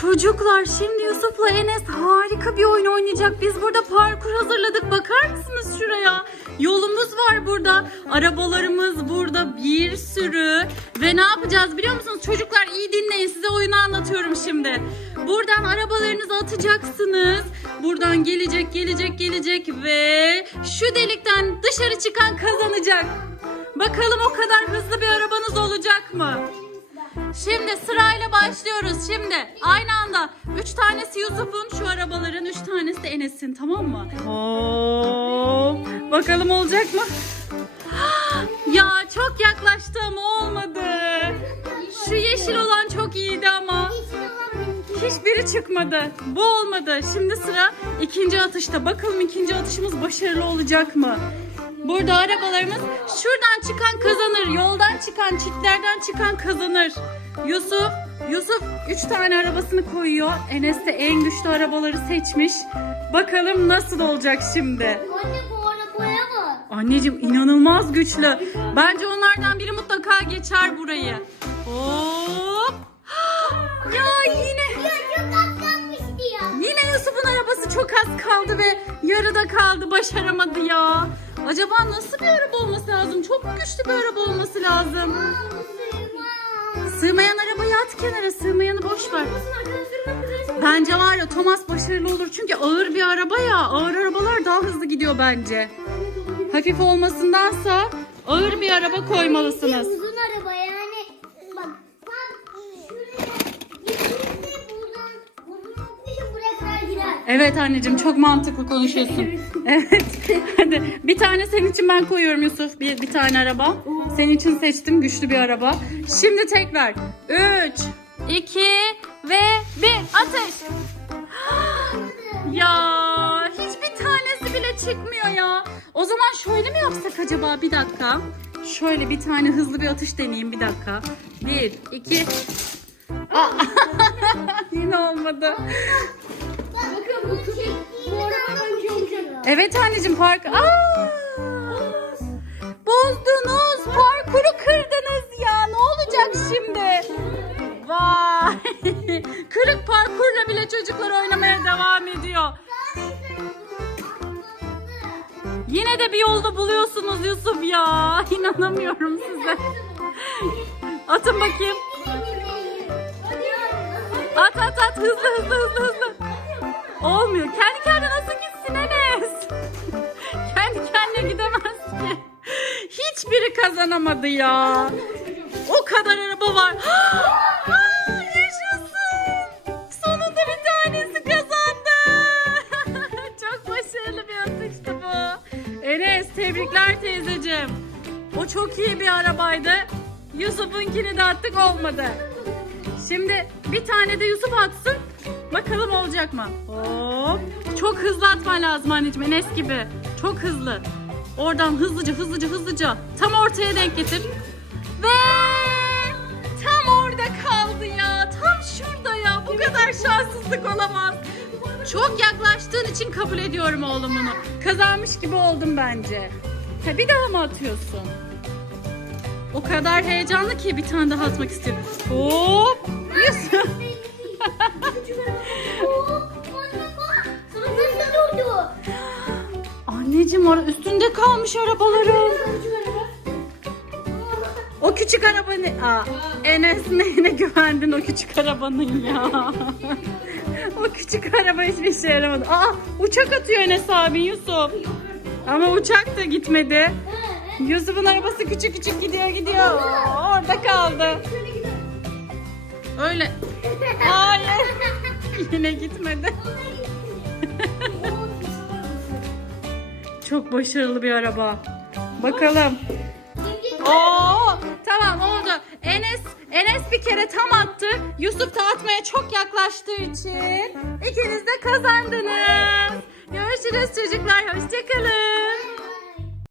Çocuklar şimdi Yusuf'la Enes harika bir oyun oynayacak. Biz burada parkur hazırladık. Bakar mısınız şuraya? Yolumuz var burada. Arabalarımız burada bir sürü. Ve ne yapacağız biliyor musunuz? Çocuklar iyi dinleyin. Size oyunu anlatıyorum şimdi. Buradan arabalarınızı atacaksınız. Buradan gelecek, gelecek, gelecek ve şu delikten dışarı çıkan kazanacak. Bakalım o kadar hızlı bir arabanız olacak? Şimdi sırayla başlıyoruz. Şimdi aynı anda 3 tanesi Yusuf'un şu arabaların 3 tanesi de Enes'in tamam mı? Hop. Bakalım olacak mı? Ya çok yaklaştı ama olmadı. Şu yeşil olan çok iyiydi ama. Hiçbiri çıkmadı. Bu olmadı. Şimdi sıra ikinci atışta. Bakalım ikinci atışımız başarılı olacak mı? Burada arabalarımız şuradan çıkan kazanır. Yoldan çıkan, çitlerden çıkan kazanır. Yusuf, Yusuf 3 tane arabasını koyuyor. Enes de en güçlü arabaları seçmiş. Bakalım nasıl olacak şimdi? Anne bu arabaya bak. Anneciğim inanılmaz güçlü. Bence onlardan biri mutlaka geçer burayı. Hop. Çok kaldı ve yarıda kaldı. Başaramadı ya. Acaba nasıl bir araba olması lazım? Çok güçlü bir araba olması lazım? Sığmayan arabayı at kenara. Sığmayanı boş ver. Bence var ya Thomas başarılı olur. Çünkü ağır bir araba ya. Ağır arabalar daha hızlı gidiyor bence. Hafif olmasındansa ağır bir araba koymalısınız. Evet anneciğim çok mantıklı konuşuyorsun. Evet. Hadi bir tane senin için ben koyuyorum Yusuf. Bir, bir tane araba. Senin için seçtim güçlü bir araba. Şimdi tekrar. 3, 2 ve 1 ateş. Ya hiçbir tanesi bile çıkmıyor ya. O zaman şöyle mi yapsak acaba? Bir dakika. Şöyle bir tane hızlı bir atış deneyeyim bir dakika. 1, 2. Yine olmadı. Bakın bu çektiğinde arabadan çıkıyor. Evet anneciğim park. Aa! Bozdunuz. Parkuru kırdınız ya. Ne olacak şimdi? Vay. Kırık parkurla bile çocuklar oynamaya devam ediyor. Yine de bir yolda buluyorsunuz Yusuf ya. İnanamıyorum size. Atın bakayım. At at at hızlı hızlı hızlı hızlı. Olmuyor. Kendi kendine nasıl gitsin Enes? Kendi kendine gidemez ki. Hiçbiri kazanamadı ya. O kadar araba var. Yaşasın. Sonunda bir tanesi kazandı. çok başarılı bir atıştı bu. Enes tebrikler teyzeciğim. O çok iyi bir arabaydı. Yusuf'unkini de attık olmadı. Şimdi bir tane de Yusuf atsın. Bakalım olacak mı? Hop. Çok hızlı atman lazım anneciğim Enes gibi. Çok hızlı. Oradan hızlıca hızlıca hızlıca tam ortaya denk getir. Ve tam orada kaldı ya. Tam şurada ya. Bu kadar şanssızlık olamaz. Çok yaklaştığın için kabul ediyorum oğlum bunu. Kazanmış gibi oldum bence. Ha, bir daha mı atıyorsun? O kadar heyecanlı ki bir tane daha atmak istiyorum. Hop! Yusuf. Anneciğim ara üstünde kalmış arabaların. O küçük araba ne? Aa, Enes neyine güvendin o küçük arabanın ya? o küçük araba hiçbir işe yaramadı. Aa uçak atıyor Enes abi Yusuf. Ama uçak da gitmedi. Yusuf'un arabası küçük küçük gidiyor gidiyor. Orada kaldı. Öyle. Hayır. Yine gitmedi. Çok başarılı bir araba. Bakalım. Oo, tamam oldu. Enes Enes bir kere tam attı. Yusuf da atmaya çok yaklaştığı için ikiniz de kazandınız. Görüşürüz çocuklar. Hoşçakalın.